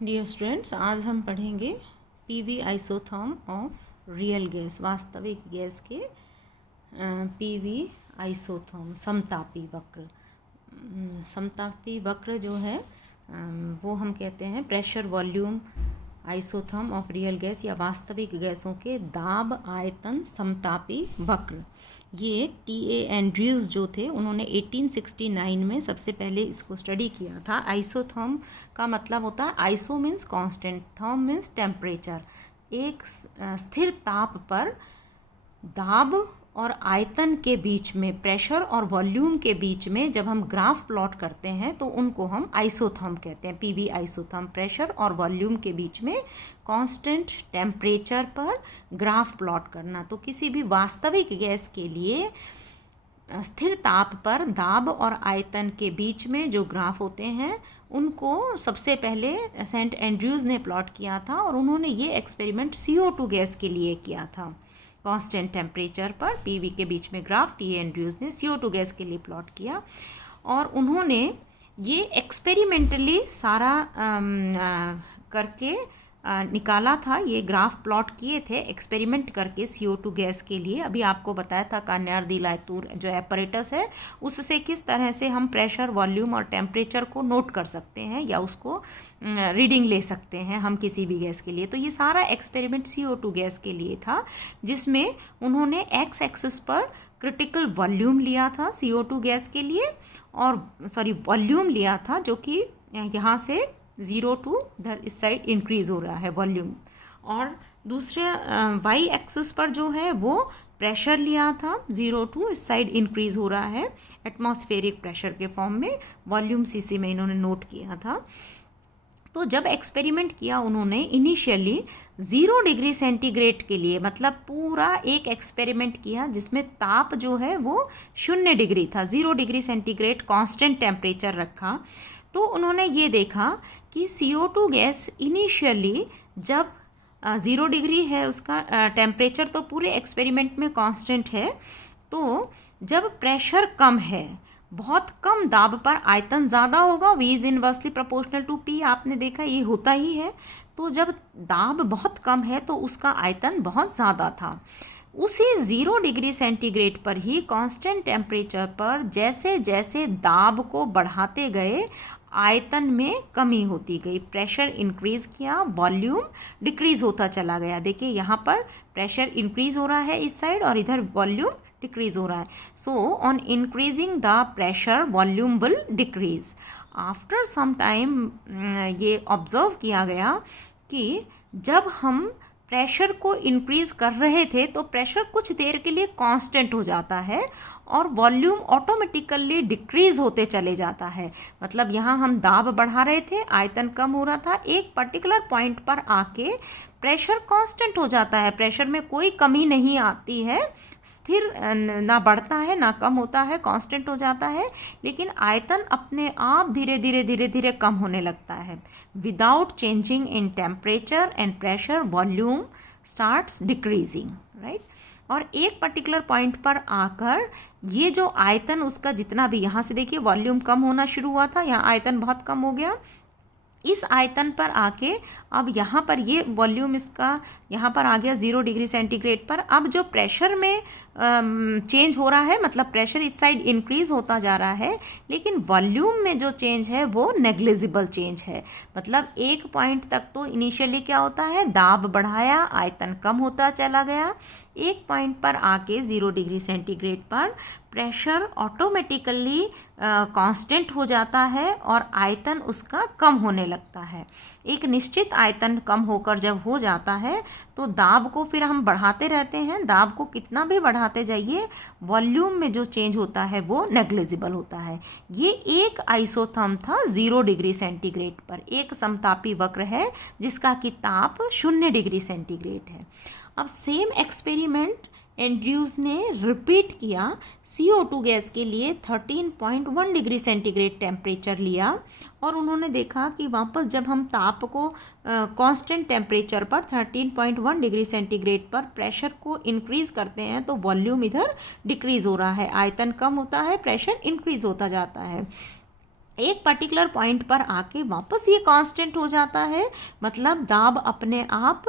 Dear students, आज हम पढ़ेंगे PV isotherm of real gas, वास्तविक गैस के पीवी आइसोथर्म समतापी वक्र। समतापी वक्र जो है वो हम कहते हैं pressure volume isotherm of real gas या वास्तविक गैसों के दाब आयतन समतापी वक्र। ये टी.ए. एंड्रयूज़ जो थे उन्होंने 1869 में सबसे पहले इसको स्टडी किया था। आइसोथर्म का मतलब होता है, iso means constant, therm means temperature. एक स्थिर ताप पर दाब और आयतन के बीच में, प्रेशर और वॉल्यूम के बीच में जब हम ग्राफ प्लॉट करते हैं तो उनको हम आइसोथर्म कहते हैं। पीवी आइसोथर्म, प्रेशर और वॉल्यूम के बीच में कांस्टेंट टेम्परेचर पर ग्राफ प्लॉट करना। तो किसी भी वास्तविक गैस के लिए स्थिर ताप पर दाब और आयतन के बीच में जो ग्राफ होते हैं उनको सबसे पहले सेंट एंड्रयूज़ ने प्लॉट किया था, और उन्होंने ये एक्सपेरिमेंट CO2 गैस के लिए किया था। कांस्टेंट टेम्परेचर पर पीवी के बीच में ग्राफ टी.ए. एंड्रयूज़ ने CO2 गैस के लिए प्लॉट किया, और उन्होंने ये एक्सपेरिमेंटली सारा करके निकाला था। ये ग्राफ प्लॉट किए थे एक्सपेरिमेंट करके CO2 गैस के लिए। अभी आपको बताया था कार्नियर-दी-लातूर जो एपरेटस है उससे किस तरह से हम प्रेशर, वॉल्यूम और टेम्परेचर को नोट कर सकते हैं या उसको रीडिंग ले सकते हैं हम किसी भी गैस के लिए। तो ये सारा एक्सपेरिमेंट CO2 गैस के लिए था, जिसमें उन्होंने एक्स एक्सिस पर क्रिटिकल वॉल्यूम लिया था CO2 गैस के लिए, और वॉल्यूम लिया था जो कि यहाँ से 0 टू इधर इस साइड इंक्रीज़ हो रहा है वॉल्यूम, और दूसरे वाई एक्सिस पर जो है वो प्रेशर लिया था 0 टू इस साइड इंक्रीज़ हो रहा है एटमॉस्फेरिक प्रेशर के फॉर्म में, वॉल्यूम सीसी में इन्होंने नोट किया था। तो जब एक्सपेरिमेंट किया उन्होंने इनिशियली 0 डिग्री सेंटीग्रेड के लिए, मतलब पूरा एक एक्सपेरिमेंट किया जिसमें ताप जो है वो 0 डिग्री था, 0 डिग्री सेंटीग्रेड कांस्टेंट टेम्परेचर रखा। तो उन्होंने ये देखा कि CO2 गैस इनिशियली जब 0 डिग्री है उसका टेम्परेचर, तो पूरे एक्सपेरिमेंट में कांस्टेंट है, तो जब प्रेशर कम है, बहुत कम दाब पर आयतन ज़्यादा होगा, V is inversely proportional to P, आपने देखा ये होता ही है। तो जब दाब बहुत कम है तो उसका आयतन बहुत ज़्यादा था। उसी 0 डिग्री सेंटीग्रेड पर ही कांस्टेंट टेम्परेचर पर जैसे जैसे दाब को बढ़ाते गए आयतन में कमी होती गई, प्रेशर इंक्रीज़ किया, वॉल्यूम डिक्रीज़ होता चला गया। देखिए यहाँ पर प्रेशर इंक्रीज़ हो रहा है इस साइड और इधर वॉल्यूम डिक्रीज़ हो रहा है। So on increasing the pressure volume will decrease. After some time ये ऑब्ज़र्व किया गया कि जब हम प्रेशर को इंक्रीज़ कर रहे थे तो प्रेशर कुछ देर के लिए कांस्टेंट हो जाता है और वॉल्यूम ऑटोमेटिकली डिक्रीज़ होते चले जाता है। मतलब यहाँ हम दाब बढ़ा रहे थे, आयतन कम हो रहा था, एक पर्टिकुलर पॉइंट पर आके प्रेशर कांस्टेंट हो जाता है, प्रेशर में कोई कमी नहीं आती है, स्थिर ना बढ़ता है ना कम होता है, कांस्टेंट हो जाता है, लेकिन आयतन अपने आप धीरे धीरे कम होने लगता है। Without changing in temperature and pressure volume starts decreasing, right. और एक पर्टिकुलर पॉइंट पर आकर ये जो आयतन उसका जितना भी, यहाँ से देखिए वॉल्यूम कम होना शुरू हुआ था, यहाँ आयतन बहुत कम हो गया, इस आयतन पर आके अब यहाँ पर ये वॉल्यूम इसका यहाँ पर आ गया 0 डिग्री सेंटीग्रेड पर। अब जो प्रेशर में चेंज हो रहा है, मतलब प्रेशर इस साइड इंक्रीज़ होता जा रहा है, लेकिन वॉल्यूम में जो चेंज है वो नेग्लिजिबल चेंज है। मतलब एक पॉइंट तक तो इनिशियली क्या होता है, दाब बढ़ाया, आयतन कम होता चला गया, एक पॉइंट पर आके 0 डिग्री सेंटीग्रेड पर प्रेशर ऑटोमेटिकली कांस्टेंट हो जाता है और आयतन उसका कम होने लगता है। एक निश्चित आयतन कम होकर जब हो जाता है तो दाब को फिर हम बढ़ाते रहते हैं, दाब को कितना भी बढ़ाते जाइए, वॉल्यूम में जो चेंज होता है वो नेग्लिजिबल होता है। ये एक आइसोथर्म था 0 डिग्री सेंटीग्रेड पर, एक समतापी वक्र है जिसका कि ताप 0 डिग्री सेंटीग्रेड है। अब सेम एक्सपेरिमेंट एंड्रयूज़ ने रिपीट किया, CO2 गैस के लिए 13.1 डिग्री सेंटीग्रेड टेम्परेचर लिया, और उन्होंने देखा कि वापस जब हम ताप को कांस्टेंट टेम्परेचर पर 13.1 डिग्री सेंटीग्रेड पर प्रेशर को इंक्रीज़ करते हैं तो वॉल्यूम इधर डिक्रीज़ हो रहा है, आयतन कम होता है, प्रेशर इंक्रीज़ होता जाता है। एक पर्टिकुलर पॉइंट पर आके वापस ये कांस्टेंट हो जाता है, मतलब दाब अपने आप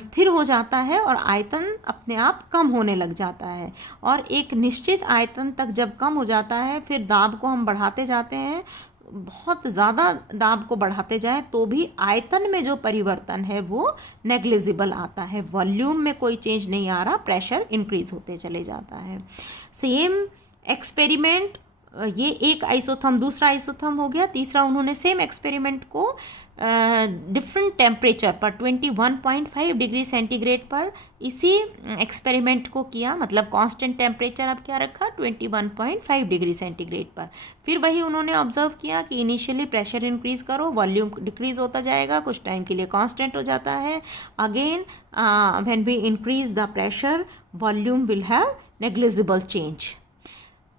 स्थिर हो जाता है और आयतन अपने आप कम होने लग जाता है। और एक निश्चित आयतन तक जब कम हो जाता है फिर दाब को हम बढ़ाते जाते हैं, बहुत ज़्यादा दाब को बढ़ाते जाएं तो भी आयतन में जो परिवर्तन है वो नेग्लिजिबल आता है, वॉल्यूम में कोई चेंज नहीं आ रहा, प्रेशर इंक्रीज होते चले जाता है। सेम एक्सपेरिमेंट, ये एक आइसोथर्म, दूसरा आइसोथर्म हो गया। तीसरा उन्होंने सेम एक्सपेरिमेंट को डिफरेंट टेम्परेचर पर 21.5 डिग्री सेंटीग्रेड पर इसी एक्सपेरिमेंट को किया, मतलब कांस्टेंट टेम्परेचर अब क्या रखा 21.5 डिग्री सेंटीग्रेड पर। फिर वही उन्होंने ऑब्जर्व किया कि इनिशियली प्रेशर इंक्रीज करो, वॉल्यूम डिक्रीज होता जाएगा, कुछ टाइम के लिए कांस्टेंट हो जाता है। Again when we increase the pressure volume will have negligible change.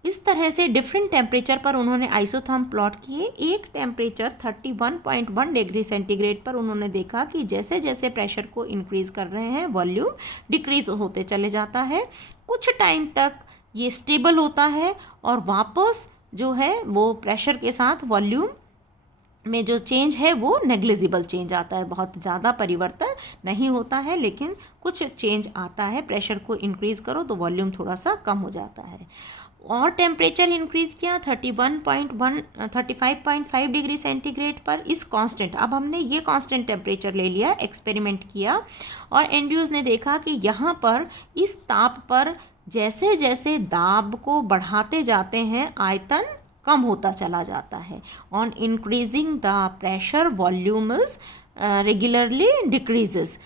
इस तरह से डिफरेंट टेम्परेचर पर उन्होंने आइसोथर्म प्लॉट किए। एक टेम्परेचर 31.1 डिग्री सेंटीग्रेड पर उन्होंने देखा कि जैसे जैसे प्रेशर को इंक्रीज कर रहे हैं वॉल्यूम डिक्रीज होते चले जाता है, कुछ टाइम तक ये स्टेबल होता है और वापस जो है वो प्रेशर के साथ वॉल्यूम में जो चेंज है वो नेग्लिजिबल चेंज आता है, बहुत ज़्यादा परिवर्तन नहीं होता है लेकिन कुछ चेंज आता है। प्रेशर को इंक्रीज़ करो तो वॉल्यूम थोड़ा सा कम हो जाता है। और टेम्परेचर इंक्रीज़ किया 35.5 डिग्री सेंटीग्रेड पर इस कांस्टेंट, अब हमने ये कांस्टेंट टेम्परेचर ले लिया, एक्सपेरिमेंट किया और एंड्रयूज़ ने देखा कि यहाँ पर इस ताप पर जैसे जैसे दाब को बढ़ाते जाते हैं आयतन कम होता चला जाता है। On increasing the pressure volume is regularly decreases.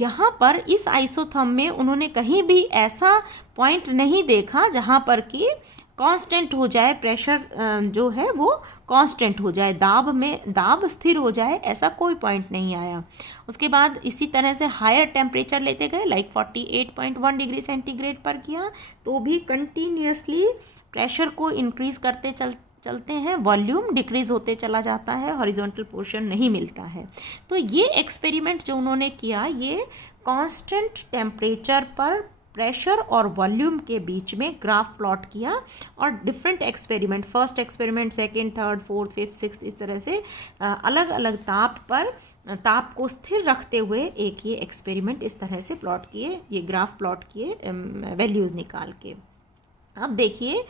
यहाँ पर इस आइसोथर्म में उन्होंने कहीं भी ऐसा पॉइंट नहीं देखा जहाँ पर कि कांस्टेंट हो जाए, प्रेशर जो है वो कांस्टेंट हो जाए, दाब स्थिर हो जाए, ऐसा कोई पॉइंट नहीं आया। उसके बाद इसी तरह से हायर टेम्परेचर लेते गए, लाइक 48.1 डिग्री सेंटीग्रेड पर किया तो भी कंटिन्यूसली प्रेशर को इंक्रीज़ करते चलते हैं, वॉल्यूम डिक्रीज़ होते चला जाता है, हॉरिजॉन्टल पोर्शन नहीं मिलता है। तो ये एक्सपेरिमेंट जो उन्होंने किया ये कांस्टेंट टेम्परेचर पर प्रेशर और वॉल्यूम के बीच में ग्राफ प्लॉट किया और different experiment, first experiment, second, third, fourth, fifth, sixth, इस तरह से अलग अलग ताप को स्थिर रखते हुए एक ये एक्सपेरिमेंट इस तरह से प्लॉट किए, ये ग्राफ प्लॉट किए वैल्यूज़ निकाल के। अब देखिए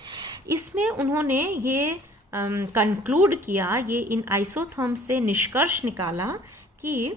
इसमें उन्होंने ये कंक्लूड किया, ये इन आइसोथर्म से निष्कर्ष निकाला कि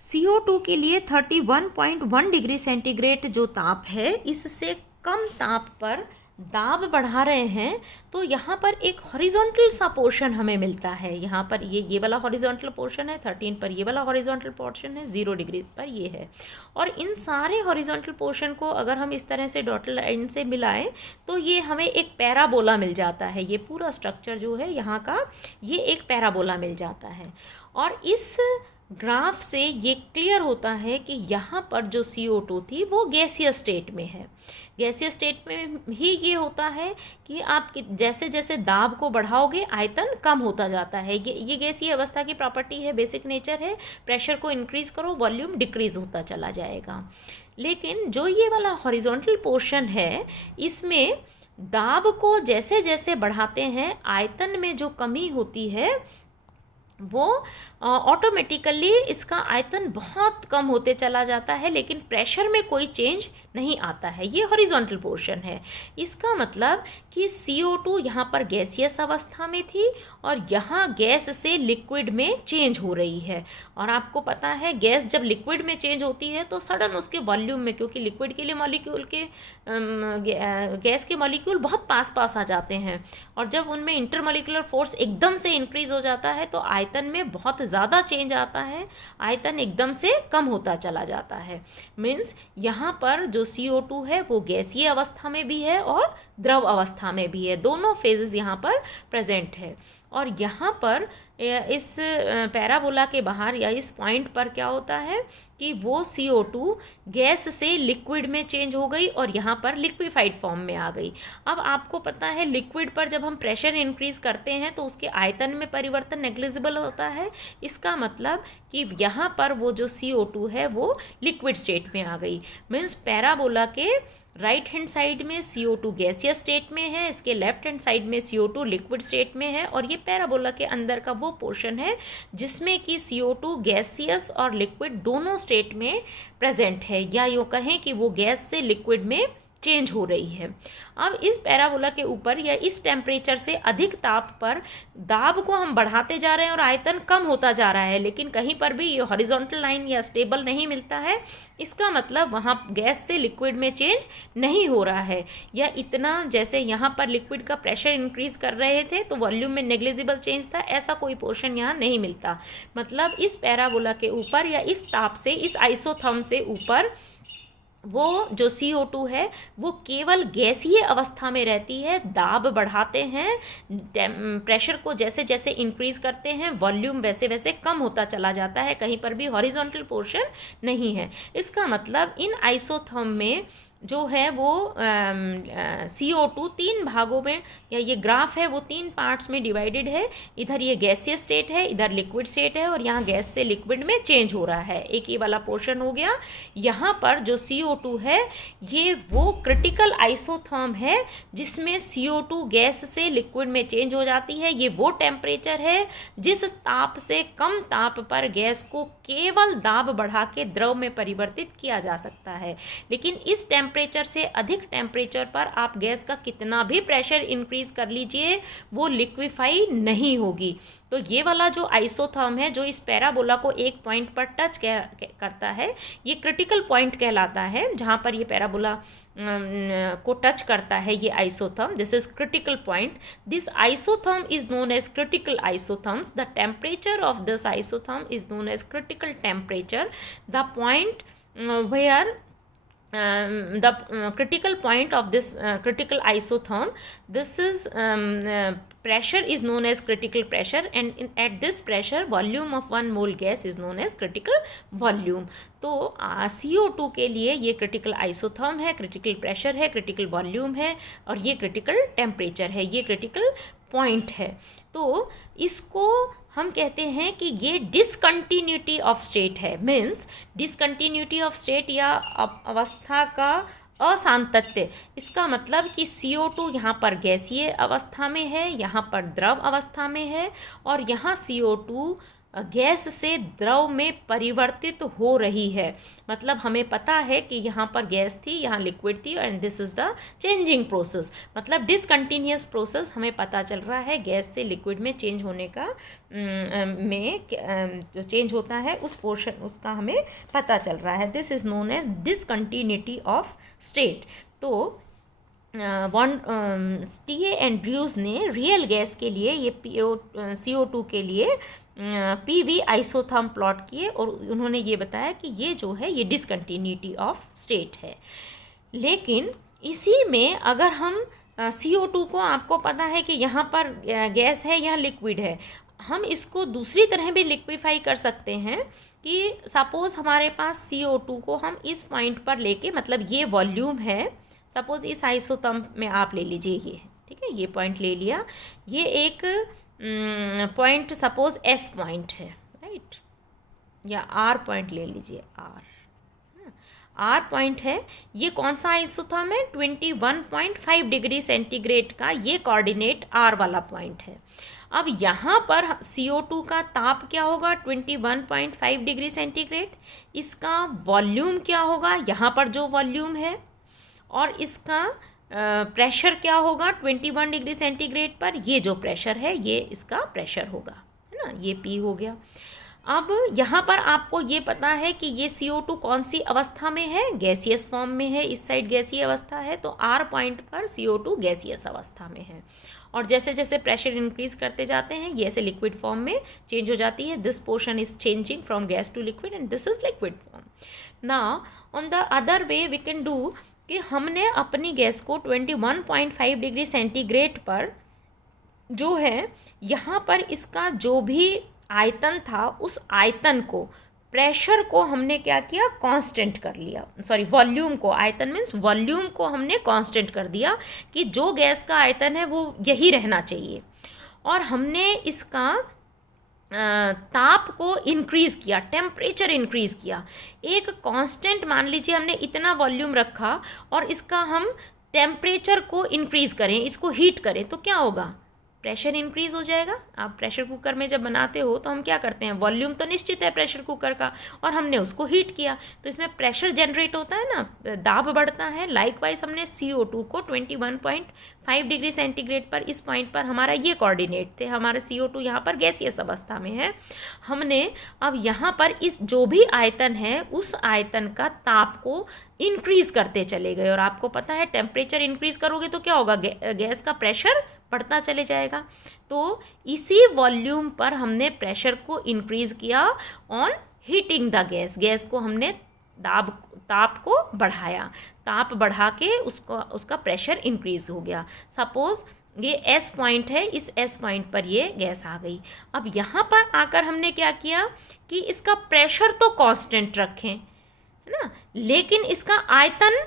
CO2 के लिए 31.1 डिग्री सेंटीग्रेड जो ताप है, इससे कम ताप पर दाब बढ़ा रहे हैं तो यहाँ पर एक हॉरिजॉन्टल सा पोर्शन हमें मिलता है। यहाँ पर ये वाला हॉरिजॉन्टल पोर्शन है 13 पर, ये वाला हॉरिजॉन्टल पोर्शन है 0 डिग्री पर ये है। और इन सारे हॉरिजॉन्टल पोर्शन को अगर हम इस तरह से डॉटेड लाइन से मिलाएं तो ये हमें एक पैराबोला मिल जाता है। ये पूरा स्ट्रक्चर जो है यहाँ का, ये एक पैराबोला मिल जाता है। और इस ग्राफ से ये क्लियर होता है कि यहाँ पर जो CO2 थी वो गैसियस स्टेट में है। गैसियस स्टेट में ही ये होता है कि आप जैसे जैसे दाब को बढ़ाओगे आयतन कम होता जाता है। ये गैसीय अवस्था की प्रॉपर्टी है, बेसिक नेचर है। प्रेशर को इंक्रीज़ करो वॉल्यूम डिक्रीज़ होता चला जाएगा। लेकिन जो ये वाला हॉरिजॉन्टल पोर्शन है इसमें दाब को जैसे जैसे बढ़ाते हैं आयतन में जो कमी होती है वो ऑटोमेटिकली इसका आयतन बहुत कम होते चला जाता है, लेकिन प्रेशर में कोई चेंज नहीं आता है। ये हॉरिजॉन्टल पोर्शन है। इसका मतलब कि CO2 यहाँ पर गैसियस अवस्था में थी और यहाँ गैस से लिक्विड में चेंज हो रही है। और आपको पता है गैस जब लिक्विड में चेंज होती है तो सडन उसके वॉल्यूम में, क्योंकि लिक्विड के लिए मॉलिक्यूल के गैस के मॉलिक्यूल बहुत पास पास आ जाते हैं और जब उनमें इंटरमॉलिक्यूलर फोर्स एकदम से इंक्रीज हो जाता है तो आयतन में बहुत ज़्यादा चेंज आता है, आयतन एकदम से कम होता चला जाता है। मीन्स यहाँ पर जो CO2 है वो गैसीय अवस्था में भी है और द्रव अवस्था में भी है, दोनों फेजेस यहाँ पर प्रेजेंट है। और यहाँ पर इस पैराबोला के बाहर या इस पॉइंट पर क्या होता है कि वो CO2 गैस से लिक्विड में चेंज हो गई और यहाँ पर लिक्विफाइड फॉर्म में आ गई। अब आपको पता है लिक्विड पर जब हम प्रेशर इंक्रीज करते हैं तो उसके आयतन में परिवर्तन नेग्लिजिबल होता है। इसका मतलब कि यहाँ पर वो जो CO2 है वो लिक्विड स्टेट में आ गई। मीन्स पैराबोला के राइट हैंड साइड में CO2 गैसियस स्टेट में है, इसके लेफ्ट हैंड साइड में CO2 लिक्विड स्टेट में है, और ये पैराबोला के अंदर का वो पोर्शन है जिसमें कि CO2 गैसियस और लिक्विड दोनों स्टेट में प्रेजेंट है, या यूँ कहें कि वो गैस से लिक्विड में चेंज हो रही है। अब इस पैराबोला के ऊपर या इस टेम्परेचर से अधिक ताप पर दाब को हम बढ़ाते जा रहे हैं और आयतन कम होता जा रहा है, लेकिन कहीं पर भी ये हॉरिजॉन्टल लाइन या स्टेबल नहीं मिलता है। इसका मतलब वहाँ गैस से लिक्विड में चेंज नहीं हो रहा है, या इतना जैसे यहाँ पर लिक्विड का प्रेशर इंक्रीज कर रहे थे तो वॉल्यूम में नेग्लिजिबल चेंज था, ऐसा कोई पोर्शन यहाँ नहीं मिलता। मतलब इस पैराबोला के ऊपर या इस ताप से, इस आइसोथर्म से ऊपर वो जो CO2 है वो केवल गैसीय अवस्था में रहती है। दाब बढ़ाते हैं, प्रेशर को जैसे जैसे इंक्रीज करते हैं, वॉल्यूम वैसे वैसे कम होता चला जाता है, कहीं पर भी हॉरिजॉन्टल पोर्शन नहीं है। इसका मतलब इन आइसोथर्म में जो है वो CO2 तीन भागों में, या ये ग्राफ है वो तीन पार्ट्स में डिवाइडेड है। इधर ये गैसियस स्टेट है, इधर लिक्विड स्टेट है, और यहाँ गैस से लिक्विड में चेंज हो रहा है। एक ये वाला पोर्शन हो गया। यहाँ पर जो CO2 है ये वो क्रिटिकल आइसोथर्म है जिसमें CO2 गैस से लिक्विड में चेंज हो जाती है। ये वो टेम्परेचर है जिस ताप से कम ताप पर गैस को केवल दाब बढ़ा के द्रव में परिवर्तित किया जा सकता है। लेकिन इस टेम्परेचर से अधिक टेम्परेचर पर आप गैस का कितना भी प्रेशर इंक्रीज कर लीजिए वो लिक्विफाई नहीं होगी। तो ये वाला जो आइसोथर्म है जो इस पैराबोला को एक पॉइंट पर टच करता है, ये क्रिटिकल पॉइंट कहलाता है। जहाँ पर ये पैराबोला को टच करता है ये isotherm, this is critical point. This isotherm is known as critical isotherms. The temperature of this isotherm is known as critical temperature. The point where the critical point of this critical isotherm, this is pressure is known as critical pressure, and at this pressure volume of 1 mole gas is known as critical volume. तो CO2 के लिए ये critical isotherm है, critical pressure है, critical volume है, और ये critical temperature है, ये क्रिटिकल पॉइंट है। तो इसको हम कहते हैं कि ये डिसकंटिन्यूटी ऑफ स्टेट है। मीन्स डिसकंटिन्यूटी ऑफ स्टेट या अवस्था का असांतत्य। इसका मतलब कि CO2 यहाँ पर गैसीय अवस्था में है, यहाँ पर द्रव अवस्था में है, और यहाँ CO2 गैस से द्रव में परिवर्तित हो रही है। मतलब हमें पता है कि यहाँ पर गैस थी, यहाँ लिक्विड थी, and this is the changing process. मतलब डिसकंटिन्यूअस प्रोसेस हमें पता चल रहा है, गैस से लिक्विड में चेंज होने का जो चेंज होता है उस पोर्शन उसका हमें पता चल रहा है। This is known as discontinuity of state. तो टीए एंड ड्रूज ने रियल गैस के लिए ये CO2 के लिए PV आइसोथर्म प्लॉट किए, और उन्होंने ये बताया कि ये जो है ये डिसकंटिन्यूटी ऑफ स्टेट है। लेकिन इसी में अगर हम CO2 को, आपको पता है कि यहाँ पर गैस है, यहाँ लिक्विड है, हम इसको दूसरी तरह भी लिक्विफाई कर सकते हैं कि सपोज़ हमारे पास CO2 को हम इस पॉइंट पर लेके, मतलब ये वॉल्यूम है, सपोज़ इस आइसोथर्म में आप ले लीजिए ये, ठीक है, ये पॉइंट ले लिया, ये एक पॉइंट सपोज S पॉइंट है, राइट, या R पॉइंट ले लीजिए, R पॉइंट है। ये कौन सा आइसोथर्म है? 21.5 डिग्री सेंटीग्रेड का ये कोऑर्डिनेट R वाला पॉइंट है। अब यहाँ पर CO2 का ताप क्या होगा? 21.5 डिग्री सेंटीग्रेड। इसका वॉल्यूम क्या होगा? यहाँ पर जो वॉल्यूम है, और इसका प्रेशर क्या होगा 21 डिग्री सेंटीग्रेड पर? ये जो प्रेशर है ये इसका प्रेशर होगा, है ना, ये P हो गया। अब यहाँ पर आपको ये पता है कि ये CO2 कौन सी अवस्था में है? गैसियस फॉर्म में है, इस साइड गैसीय अवस्था है, तो R पॉइंट पर CO2 गैसियस अवस्था में है। और जैसे जैसे प्रेशर इंक्रीज करते जाते हैं ये ऐसे लिक्विड फॉर्म में चेंज हो जाती है। This portion is changing from gas to liquid and this is liquid form. Now on the other way we can do कि हमने अपनी गैस को 21.5 डिग्री सेंटीग्रेड पर जो है यहाँ पर इसका जो भी आयतन था उस आयतन को, प्रेशर को हमने क्या किया, कांस्टेंट कर लिया, सॉरी वॉल्यूम को, आयतन मीन्स वॉल्यूम को हमने कांस्टेंट कर दिया कि जो गैस का आयतन है वो यही रहना चाहिए। और हमने इसका ताप को इंक्रीज़ किया, टेम्परेचर इंक्रीज़ किया। एक कांस्टेंट मान लीजिए हमने इतना वॉल्यूम रखा और इसका हम टेम्परेचर को इंक्रीज़ करें, इसको हीट करें, तो क्या होगा, प्रेशर इंक्रीज़ हो जाएगा। आप प्रेशर कुकर में जब बनाते हो तो हम क्या करते हैं, वॉल्यूम तो निश्चित है प्रेशर कुकर का और हमने उसको हीट किया तो इसमें प्रेशर जनरेट होता है ना, दाब बढ़ता है। लाइकवाइज हमने CO2 को 21.5 डिग्री सेंटीग्रेड पर, इस पॉइंट पर हमारा ये कोऑर्डिनेट थे, हमारे CO2 यहाँ पर गैसियस अवस्था में है। हमने अब यहाँ पर इस जो भी आयतन है उस आयतन का ताप को इंक्रीज़ करते चले गए, और आपको पता है टेम्परेचर इंक्रीज़ करोगे तो क्या होगा, गैस का प्रेशर बढ़ता चले जाएगा। तो इसी वॉल्यूम पर हमने प्रेशर को इंक्रीज़ किया on heating the gas, gas को हमने ताप को बढ़ाया, ताप बढ़ा के उसका प्रेशर इंक्रीज़ हो गया। सपोज़ ये S पॉइंट है, इस S पॉइंट पर ये गैस आ गई। अब यहाँ पर आकर हमने क्या किया कि इसका प्रेशर तो कांस्टेंट रखें, है ना, लेकिन इसका आयतन,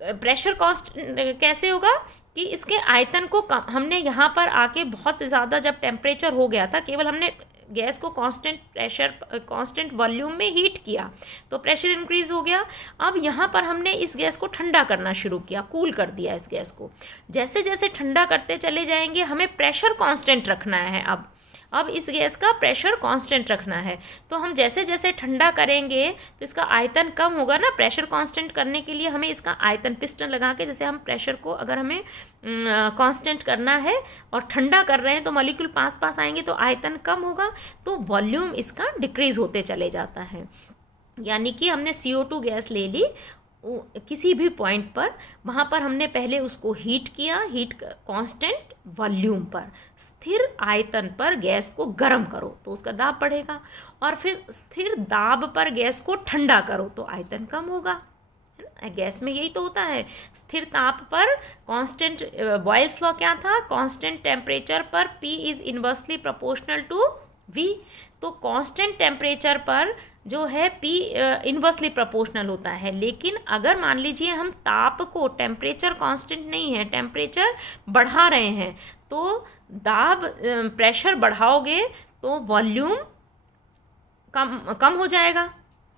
प्रेशर कांस्टेंट कैसे होगा कि इसके आयतन को कम, हमने यहाँ पर आके बहुत ज़्यादा जब टेम्परेचर हो गया था, केवल हमने गैस को कांस्टेंट प्रेशर, कांस्टेंट वॉल्यूम में हीट किया तो प्रेशर इंक्रीज़ हो गया। अब यहाँ पर हमने इस गैस को ठंडा करना शुरू किया, कूल कर दिया इस गैस को। जैसे जैसे ठंडा करते चले जाएंगे हमें प्रेशर कांस्टेंट रखना है। अब इस गैस का प्रेशर कांस्टेंट रखना है, तो हम जैसे जैसे ठंडा करेंगे तो इसका आयतन कम होगा ना। प्रेशर कांस्टेंट करने के लिए हमें इसका आयतन, पिस्टन लगा के, जैसे हम प्रेशर को अगर हमें कांस्टेंट करना है और ठंडा कर रहे हैं तो मॉलिक्यूल पास पास आएंगे तो आयतन कम होगा, तो वॉल्यूम इसका डिक्रीज़ होते चले जाता है। यानी कि हमने CO2 गैस ले ली किसी भी पॉइंट पर, वहाँ पर हमने पहले उसको हीट किया, हीट कांस्टेंट वॉल्यूम पर, स्थिर आयतन पर गैस को गर्म करो तो उसका दाब बढ़ेगा, और फिर स्थिर दाब पर गैस को ठंडा करो तो आयतन कम होगा, है ना। गैस में यही तो होता है, स्थिर ताप पर कांस्टेंट, बॉयल्स लॉ क्या था, कांस्टेंट टेम्परेचर पर P is inversely proportional to V। तो कांस्टेंट टेम्परेचर पर जो है P इनवर्सली प्रोपोर्शनल होता है, लेकिन अगर मान लीजिए हम ताप को, टेम्परेचर कांस्टेंट नहीं है, टेम्परेचर बढ़ा रहे हैं, तो दाब, प्रेशर बढ़ाओगे तो वॉल्यूम कम हो जाएगा,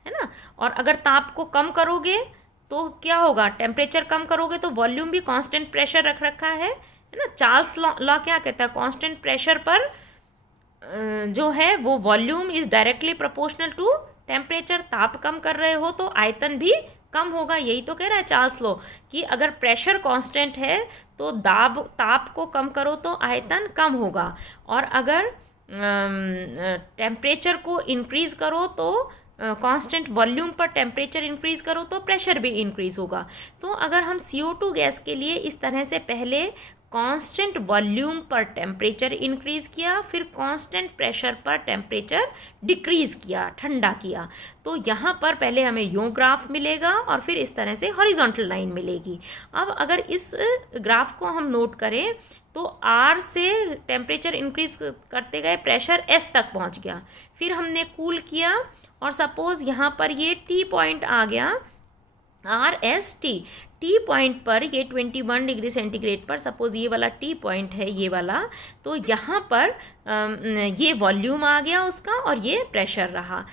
है ना। और अगर ताप को कम करोगे तो क्या होगा, टेम्परेचर कम करोगे तो वॉल्यूम भी कांस्टेंट प्रेशर रख रखा है ना। चार्ल्स लॉ क्या कहता है, कांस्टेंट प्रेशर पर जो है वो volume is directly proportional to temperature. ताप कम कर रहे हो तो आयतन भी कम होगा, यही तो कह रहा है चार्ल्स लॉ कि अगर प्रेशर कांस्टेंट है तो ताप को कम करो तो आयतन कम होगा, और अगर टेम्परेचर को इंक्रीज़ करो तो कांस्टेंट वॉल्यूम पर टेम्परेचर इंक्रीज़ करो तो प्रेशर भी इंक्रीज़ होगा। तो अगर हम CO2 गैस के लिए इस तरह से पहले कांस्टेंट वॉल्यूम पर टेम्परेचर इंक्रीज़ किया, फिर कांस्टेंट प्रेशर पर टेम्परेचर डिक्रीज़ किया, ठंडा किया, तो यहाँ पर पहले हमें यूँ ग्राफ मिलेगा और फिर इस तरह से हॉरिजॉन्टल लाइन मिलेगी। अब अगर इस ग्राफ को हम नोट करें तो R से टेम्परेचर इंक्रीज़ करते गए, प्रेशर S तक पहुँच गया, फिर हमने कूल किया और सपोज़ यहाँ पर ये T पॉइंट आ गया, RST। T पॉइंट पर ये 21 डिग्री सेंटीग्रेड पर, सपोज़ ये वाला T पॉइंट है, ये वाला, तो यहाँ पर ये वॉल्यूम आ गया उसका और ये प्रेशर रहा।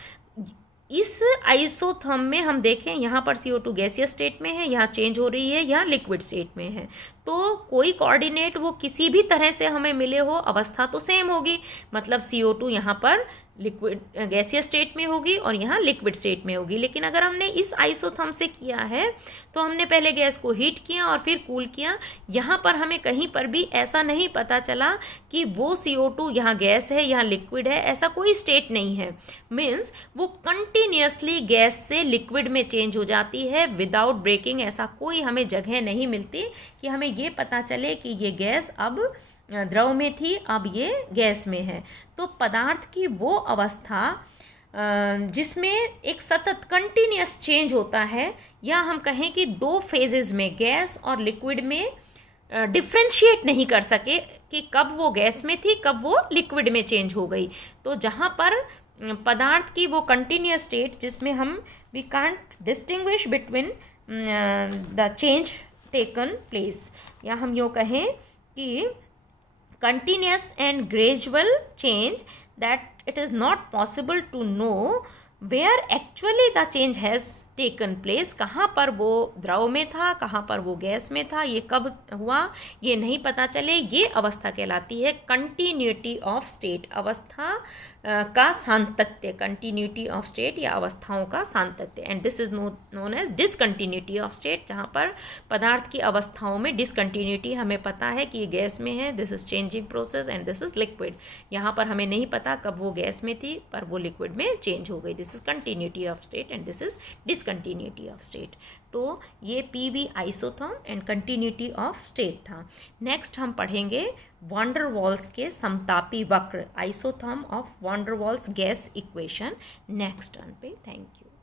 इस आइसोथर्म में हम देखें यहाँ पर CO2 गैसियस स्टेट में है, यहाँ चेंज हो रही है, यहाँ लिक्विड स्टेट में है, तो कोई कोऑर्डिनेट वो किसी भी तरह से हमें मिले हो, अवस्था तो सेम होगी, मतलब CO2 यहाँ पर लिक्विड गैसियस स्टेट में होगी और यहाँ लिक्विड स्टेट में होगी। लेकिन अगर हमने इस आइसोथर्म से किया है तो हमने पहले गैस को हीट किया और फिर कूल किया, यहाँ पर हमें कहीं पर भी ऐसा नहीं पता चला कि वो CO2 यहाँ गैस है, यहाँ लिक्विड है, ऐसा कोई स्टेट नहीं है। मीन्स वो कंटिन्यूसली गैस से लिक्विड में चेंज हो जाती है विदाउट ब्रेकिंग। ऐसा कोई हमें जगह नहीं मिलती कि हमें ये पता चले कि ये गैस अब द्रव में थी, अब ये गैस में है। तो पदार्थ की वो अवस्था जिसमें एक सतत कंटिन्यूस चेंज होता है, या हम कहें कि दो फेजेस में, गैस और लिक्विड में डिफ्रेंशिएट नहीं कर सके कि कब वो गैस में थी, कब वो लिक्विड में चेंज हो गई। तो जहाँ पर पदार्थ की वो कंटिन्यूस स्टेट जिसमें हम we can't distinguish between the change taken place, या हम यूँ कहें कि continuous and gradual change, that it is not possible to know where actually the change has taken place, कहाँ पर वो द्रव में था, कहाँ पर वो गैस में था, ये कब हुआ ये नहीं पता चले, ये अवस्था कहलाती है कंटिन्यूटी ऑफ स्टेट, अवस्था का सातत्य, कंटिन्यूटी ऑफ स्टेट या अवस्थाओं का सातत्य। And this is known as discontinuity of state, जहाँ पर पदार्थ की अवस्थाओं में डिसकंटिन्यूटी, हमें पता है कि ये गैस में है, this is changing process and this is liquid, यहाँ पर हमें नहीं पता कब वो गैस में थी पर वो लिक्विड में चेंज हो गई, this is continuity of state and this is discontinuity of state. तो ये PV isotherm and continuity of state था। नेक्स्ट हम पढ़ेंगे वैन डर वाल्स के समतापी वक्र, isotherm of van der Waals gas equation, next turn पे। Thank you.